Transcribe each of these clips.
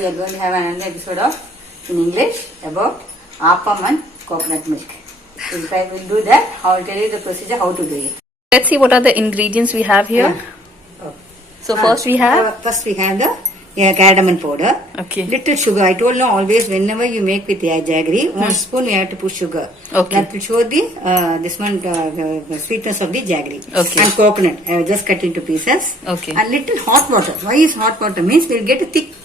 we are going to have another episode of in English about appam and coconut milk. We'll do that. I'll tell you the procedure how to do it. Let's see what are the ingredients we have here. So first we have the cardamom powder. Okay. Little sugar. I told you always whenever you make with jaggery, 1 spoon you have to put sugar. Okay. That will show the sweetness of the jaggery. Okay. And coconut. I will just cut into pieces. Okay. And little hot water. Why is hot water? Means we'll get a thick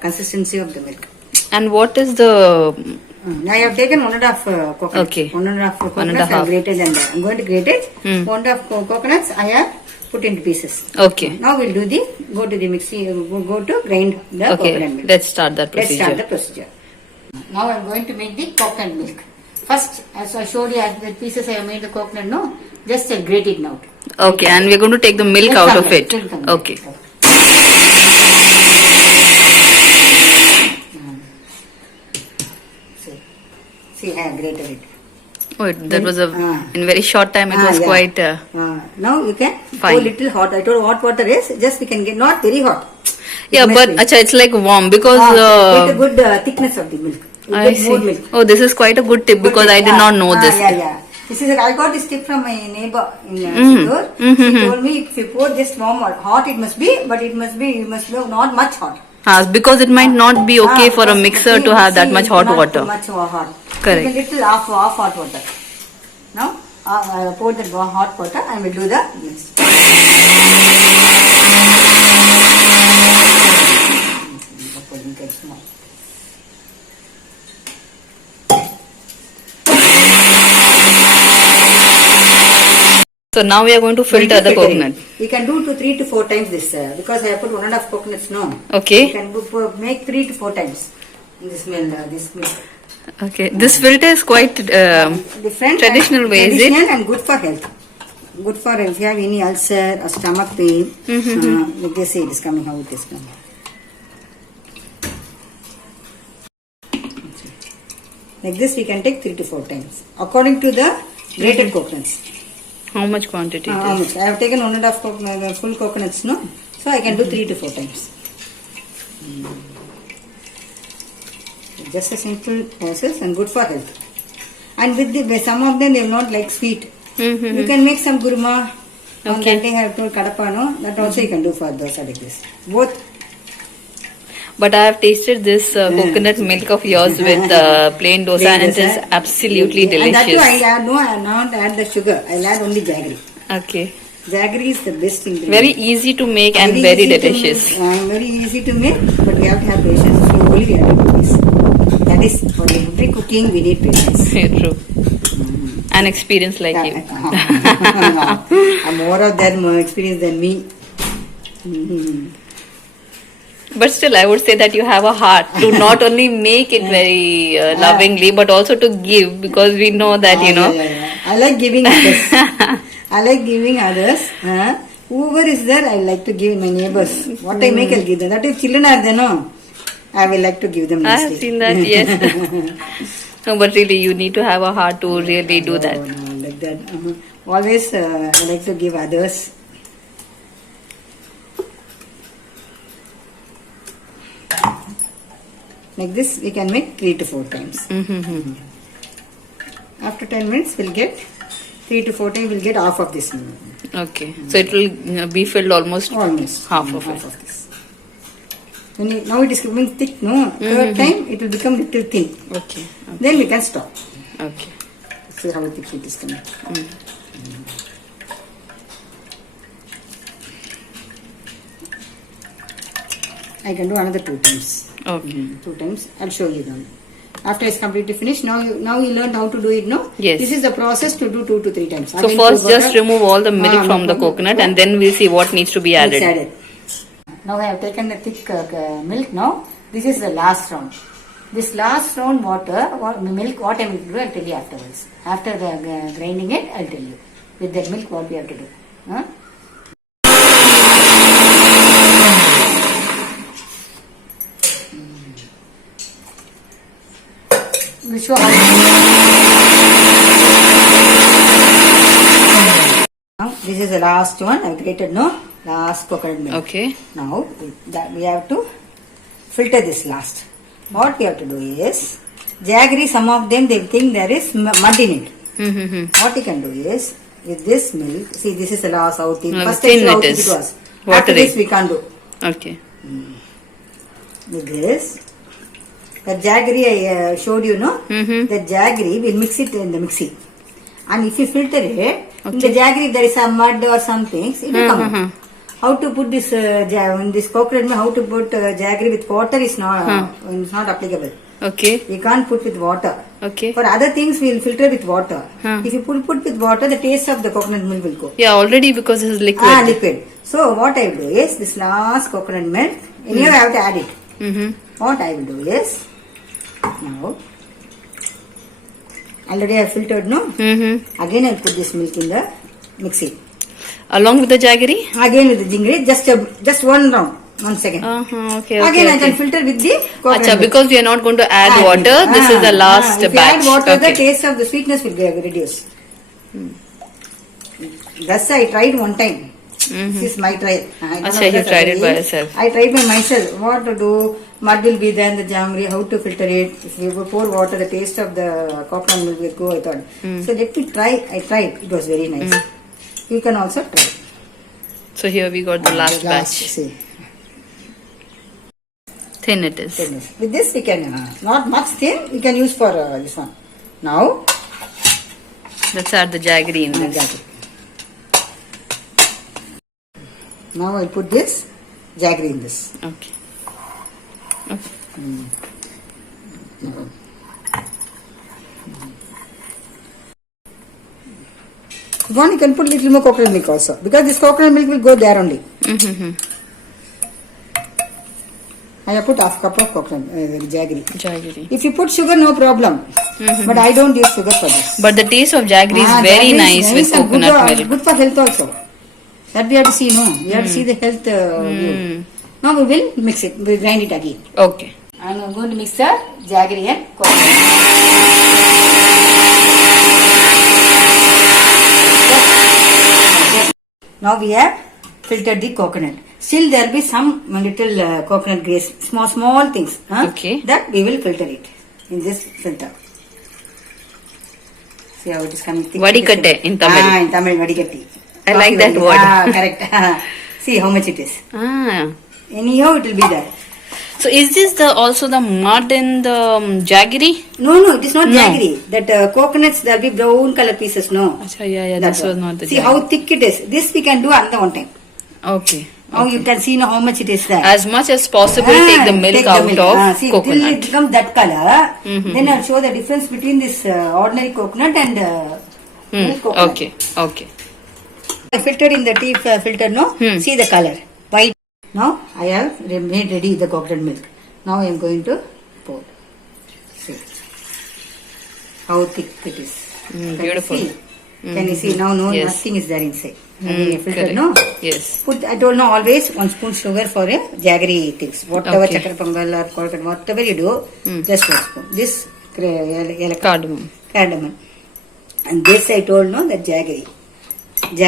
consistency of the milk. And what is the I have taken 1.5 coconuts. Okay. 1.5 coconuts. 1.5. I have grated and I'm going to grate it. 1.5 coconuts I have put into pieces. Okay. Now we'll go to the mixie, go to grind the coconut milk. Let's start that procedure. Let's start the procedure. Now I'm going to make the coconut milk. First, as I showed you, the pieces I have made the coconut, no, just grate it now. Okay, and we're going to take the milk out of it. Okay. See, I have grated it. Oh, that was in very short time. It was quite. Now you can fine. go little hot. I told hot water is just we can get not very hot. Yeah, but it's like warm because with a good thickness of the milk. I see. More milk. Oh, this is quite a good tip because I did not know this. Yeah. This is I got this tip from my neighbor in Chittoor. She told me if you pour just warm or hot, it must be, but it must be not much hot. Because it might not be okay for a mixer to have that much hot water. Much hot. Correct. You can little half hot water. Now I pour the hot water and we do the mix. So now we are going to filter the coconut. We can do 3 to 4 times this because I have put 1.5 coconuts now. Okay. You can make 3 to 4 times this milk. Okay. This filter is quite different. Traditional way, is it? Traditional and good for health. Good for if you have any ulcer or stomach pain. Like they say, it is coming out. This coming. Like this, we can take 3 to 4 times according to the grated coconuts. How much quantity? How much? I have taken 1.5 full coconuts, no? So I can do 3 to 4 times. Just a simple process and good for health. And with some of them they will not like sweet. You can make some gurma. Okay. That I have told kadapa, no? That also you can do for dosa like this. Both. But I have tasted this coconut milk of yours with plain dosa and it is absolutely delicious. And that too, I will not add the sugar. I will add only jaggery. Okay. Jaggery is the best ingredient. Very easy to make and very delicious. Very easy to make, but we have to have patience. Slowly we have to do this. That is for every cooking we need patience. True. An experience like you. I'm more of that experience than me. But still, I would say that you have a heart to not only make it very lovingly, but also to give because we know that, I like giving others. I like giving others. Whoever is there, I like to give my neighbors. What I make, I'll give them. That if children are there, no, I will like to give them. I have seen that, yes. No, but really, you need to have a heart to really do that. No, like that. Always, I like to give others. Like this, we can make 3 to 4 times. After 10 minutes, we'll get 3 to 4 times. We'll get half of this. Okay, so it will be filled almost half of this. Now it is becoming thick. No, third time it will become little thin. Okay. Then we can stop. Okay. See how thick it is coming. I can do another 2 times. Okay. 2 times. I'll show you them. After it's completely finished, now you learned how to do it, no? Yes. This is the process to do 2 to 3 times. So first just remove all the milk from the coconut and then we'll see what needs to be added. Now I have taken the thick milk now. This is the last round. This last round milk, what I will do, I'll tell you afterwards. After the grinding it, I'll tell you. With that milk, what we have to do. We'll show how. Now, this is the last one. I grated, no? Last coconut milk. Okay. Now, we have to filter this last. What we have to do is, jaggery, some of them they think there is mud in it. What you can do is, with this milk, see this is the last how thin. First thin time how it thick is. it was. Watery. After this we can't do. Okay. With this, the jaggery I showed you, no? The jaggery, we'll mix it in the mixie. And if you filter it, in the jaggery if there is some mud or some things, it will come out. How to put this, in this coconut milk, how to put jaggery with water is not, it's not applicable. Okay. We can't put with water. Okay. For other things, we'll filter with water. If you put with water, the taste of the coconut milk will go. Yeah, already because it's liquid. Liquid. So what I will do is, this last coconut milk, anyway I have to add it. What I will do is, now, already I have filtered, no? Again I will put this milk in the mixie. Along with the jaggery? Again with the jingri, just one round, 1 second. Okay. Again I can filter with the coconut Acha, milk. because we are not going to add water, this is the last if batch. you add water, Okay. the taste of the sweetness will be reduced. Thus I tried one time. This is my trial. I don't know Acha, you whether tried it by I- yourself. I tried by myself. What to do? Mud will be there in the jangri. How to filter it? If you pour water, the taste of the coconut milk will go. I thought. So let me try. I tried. It was very nice. You can also try. So here we got the last batch. See. Thin it is. Goodness. With this we can not much thin. We can use for this one. Now. Let's add the jaggery in I this. got it. Now I'll put this jaggery in this. Okay. If you want, you can put little more coconut milk also, because this coconut milk will go there only. I have put half cup of coconut jaggery. Jaggery. If you put sugar, no problem. But I don't use sugar for this. But the taste of jaggery is very jaggery nice with and coconut milk. good for health also. That we have to see, no? We have to see the health view. Now we will mix it. We will grind it again. Okay. And I'm going to mix the jaggery and coconut. Now we have filtered the coconut. Still there will be some little coconut grace, small things. Okay. That we will filter it in this filter. See how it is coming thick. Vadikatte in Tamil. In Tamil, vadikatte. I like that word. Correct. See how much it is. Ah. Anyhow, it will be there. So is this also the mud in the jaggery? No, it is not No. jaggery. That coconuts, there will be brown color pieces, no. Acha, yeah, That this was one. not the See jaggery. how thick it is. This we can do another one time. Okay. Now you can see now how much it is there. As much as possible, take the milk out of See, till it coconut. becomes that color, then I'll show the difference between this ordinary coconut and milk coconut. Okay. I filtered in the tea filter, no? See the color. White. Now I have made ready the coconut milk. Now I am going to pour. See how thick it is. Can you beautiful. see? Can you see now? No, Yes. nothing is there inside. Again, I filtered, Correct. no? Yes. Put, I told no, always 1 spoon sugar for a jaggery things. Whatever Okay. chakra pongal or coconut, whatever you do, just 1 spoon. This Cardamom. cardamom. And this I told no, that jaggery. You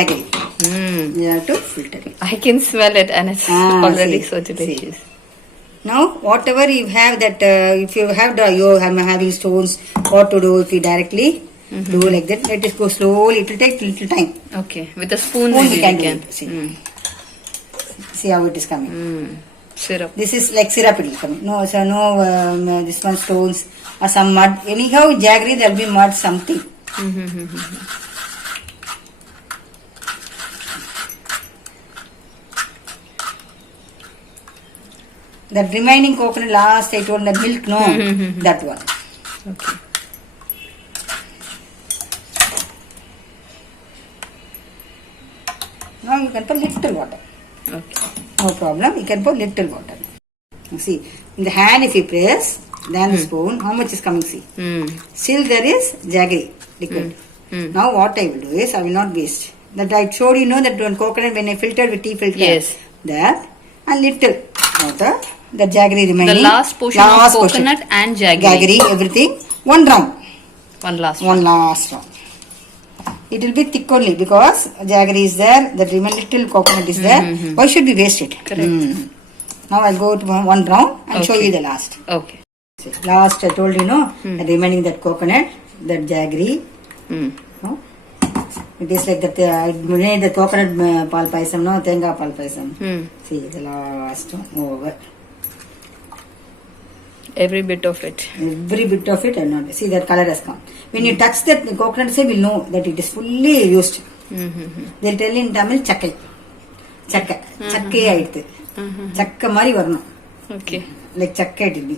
have to filter it. I can smell it and it's already so delicious. Now, whatever you have that, if you have you are having stones, what to do if you directly do like that, let it go slowly, it will take little time. Okay. With a spoon, Spoon maybe we can we do can. it. See how it is coming. Syrup. This is like syrup it will come. No, so no, this one stones or some mud. Anyhow, jaggery there will be mud something. That remaining coconut last I told the milk, no, that one. Okay. Now you can put little water. Okay. No problem. You can put little water. You see, in the hand if you press, then the spoon, how much is coming? See. Still there is jaggery liquid. Now what I will do is, I will not waste. That I showed you know that one coconut when I filtered with tea filter. Yes. That and little water. The jaggery remaining. The last portion of coconut and jaggery. Jaggery, everything. One round. One last One last round. It will be thick only because jaggery is there, the little coconut is there. Why should we waste it? Correct. Now I'll go to one round and show Okay. you the last. Okay. Last I told you, no, remaining that coconut, that jaggery. Mm. No? It is like that. I made the coconut pal paisam, no, tenga pal paisam. Mm. See the last one over. Every bit of it. Every bit of it, and not see that color has come. When you touch that coconut, say we'll know that it is fully used. Mm-hmm. They'll tell in Tamil chakkai. Chakka. Chakke ஆயிடுது. சக்க மாதிரி வரணும். Okay. Like chakke it will be.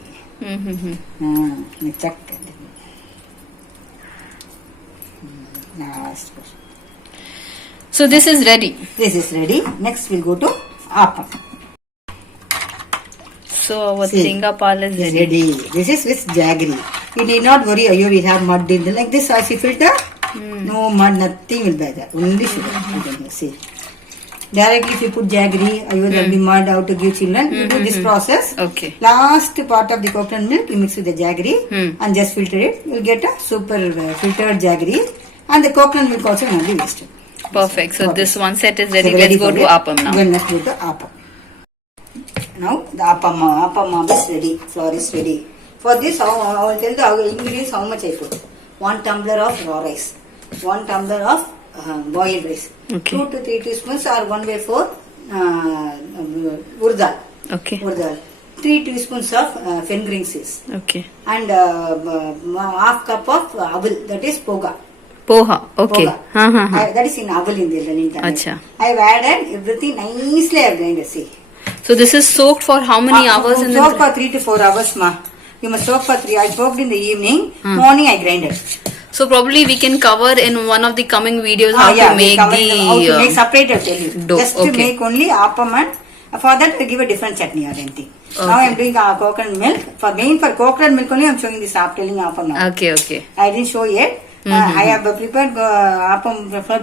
Like chakke. Last question. So this is ready. This is ready. Next we'll go to appam. So our See, Tenga pal is ready. Ready. This is with jaggery. You need not worry. Ayyo, we have mud in the, like this. As you filter, no mud, nothing will be there. Only sugar. You can see. Directly, if you put jaggery, ayyo, there will be mud out to give children. You do this process. Okay. Last part of the coconut milk, you mix with the jaggery and just filter it. You'll get a super filtered jaggery, and the coconut milk also will not be wasted. Perfect. So this one set is So ready. Let's go for to it. appam now. Then let's go to appam. Now the appam is ready. Flour is ready. For this, I will tell the ingredients how much I put. 1 tumbler of raw rice, 1 tumbler of boiled rice, Okay. 2 to 3 teaspoons or 1/4 urd dal. Okay. 3 teaspoons of fenugreek seeds, Okay. and half cup of aval, that is poga. Poha. Okay. Poga. That is in aval in the Tamil. Acha. I have added everything nicely. I have grinded. See. So this is soaked for how many hours in Soak the? for 3 to 4 hours, ma. You must soak for 3. I soaked in the evening. Morning I grinded. So probably we can cover in one of the coming videos how to make how to make the. separate. I'll tell you. dough, Just to okay. make only appam, and for that I give a different chutney or anything. Now I am doing coconut milk. For coconut milk only I am showing this telling appam now. Okay. Okay. I didn't show yet. I have prepared appam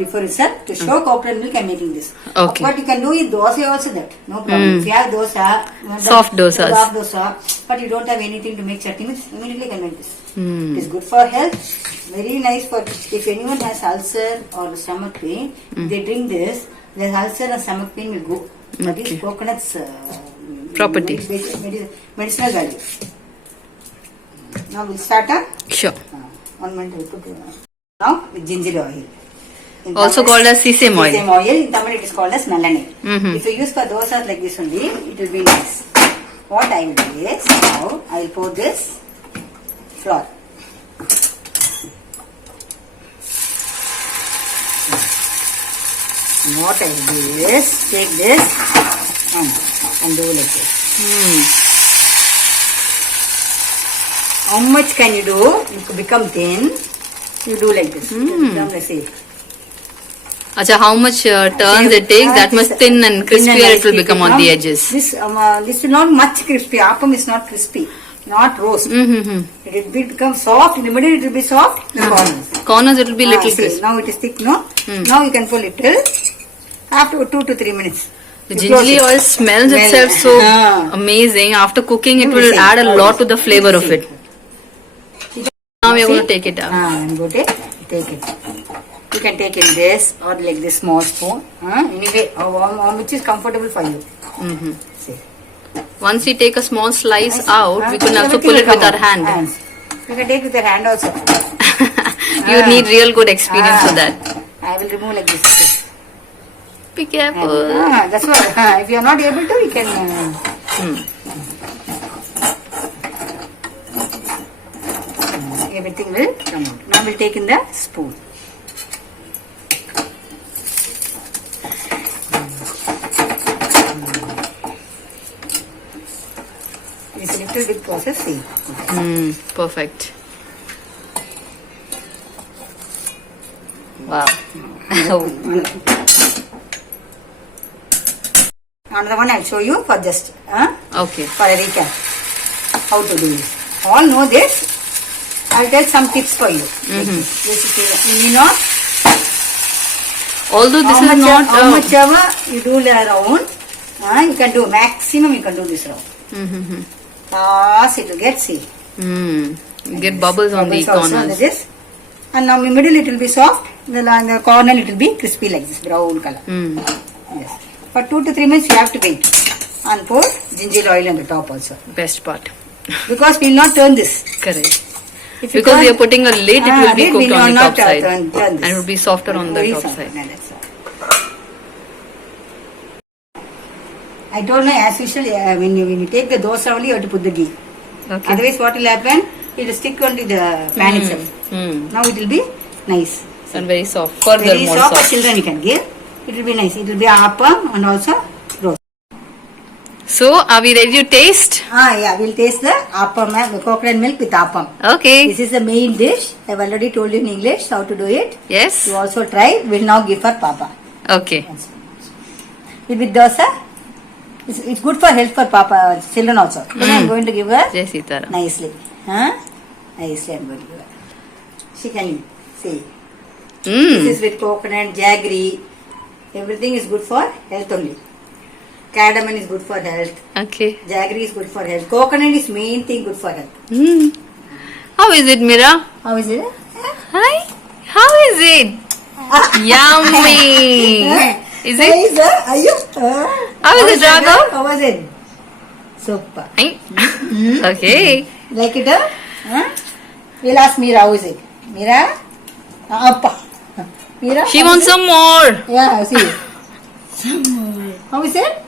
before itself. To show coconut milk I am making this. Okay. But you can do it dosa also that. No problem. If you have dosa. Soft dosas. Soft dosa. But you don't have anything to make chutney, immediately you can make this. It is good for health. Very nice for if anyone has ulcer or stomach pain. If they drink this, their ulcer and stomach pain will go. That is coconut's Property. Medicinal value. Now we'll start up. Sure. 1 minute we'll put now with ginger oil. In Also Tamil, called as sesame oil. Sesame oil. In Tamil it is called as nallanai. If you use for dosas like this only, it will be nice. What I will do is, now I will pour this flour. And what I will do is, take this and do like this. How much can you do? You become thin. You do like this. You become like this. Acha, how much turns it takes, that much thin and crispier it will become on the edges. This is not much crispy. Appam is not crispy, not roast. It will become soft. In the middle it will be soft. In the corners. Corners it will be little See, crisp. now it is thick, no? Now you can pull it till after 2 to 3 minutes. The You close gingerly it. oil smells Well, itself so ah. amazing. After cooking, it You will will see. add a lot to the flavor of See. it. Now we are going to take it out. And go take it. You can take in this or like this small spoon. Anyway, which is comfortable for you. See. Once we take a small slice out, we can also Everything pull will it with come our out. hand. Hands. You can take with your hand also. You need real good experience for that. I will remove like this. Be careful. That's what. If you are not able to, you can. Everything will come out. Now we'll take in the spoon. It's a little bit process. See. Perfect. Wow. Another one I'll show you for just Okay. for a recap how to do this. All know this. I'll tell some tips for you. Basically, you need not. Although this is not. How much ever you do around, you can do maximum. You can do this round. It will get see. You get bubbles on the Bubbles also corners. like this. And now in the middle it will be soft. In the corner it will be crispy like this, brown color. Yes. For 2 to 3 minutes you have to wait. and pour ginger oil on the top also. Best part. Because we will not turn this. Correct. If you Because turn- we are putting a lid, it will be lid we cooked on will the not top side. turn this. And it will be softer on the Very top soft. side. No, that's all. I told you as usual, when you take the dosa only, you have to put the ghee. Okay. Otherwise, what will happen? It will stick onto the pan itself. Now it will be nice. And very soft. Further Very more soft for soft. children you can give. It will be nice. It will be appam and also roast. So, are we ready to taste? Yeah, we'll taste the appam, the coconut milk with appam. Okay. This is the main dish. I've already told you in English how to do it. Yes. You also try. We'll now give for Papa. Okay. With dosa, it's good for health for Papa, children also. Then I'm going to give her Jai Sitaram. nicely. Nicely I'm going to give her. She can eat. See. This Mm. is with coconut, jaggery. Everything is good for health only. Cardamom is good for health. Okay. Jaggery is good for health. Coconut is main thing good for health. Mm. How is it, Mira? How is it? Hi. How is it? Yummy. Is it? Nice, huh? Are you? How is it, Raghav? How was it? Super. Hi. Okay. Like it, huh? We'll ask Meera, how is it? Meera? Appa. Meera? She how wants is it? some more. Yeah, see. Some more. How is it?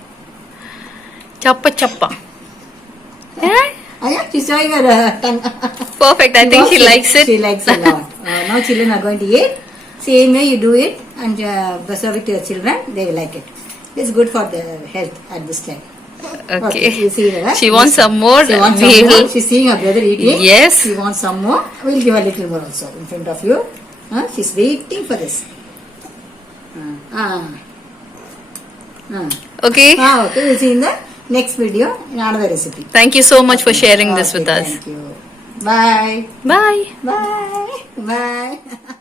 Chappa chappa. Yeah. Yeah, she's showing her tongue. Perfect. I think she likes it. She likes it a lot. Now children are going to eat. Same way you do it and serve it to your children, they will like it. It's good for the health at this time. Okay. You see that? She wants some more. She wants some We more. will- She's seeing her brother eating. Yes. She wants some more. We'll give a little more also in front of you. She's waiting for this. Okay. Okay, we'll see in the next video in another recipe. Thank you so much for sharing this Okay, with us. Thank you. Bye. Bye. Bye. Bye.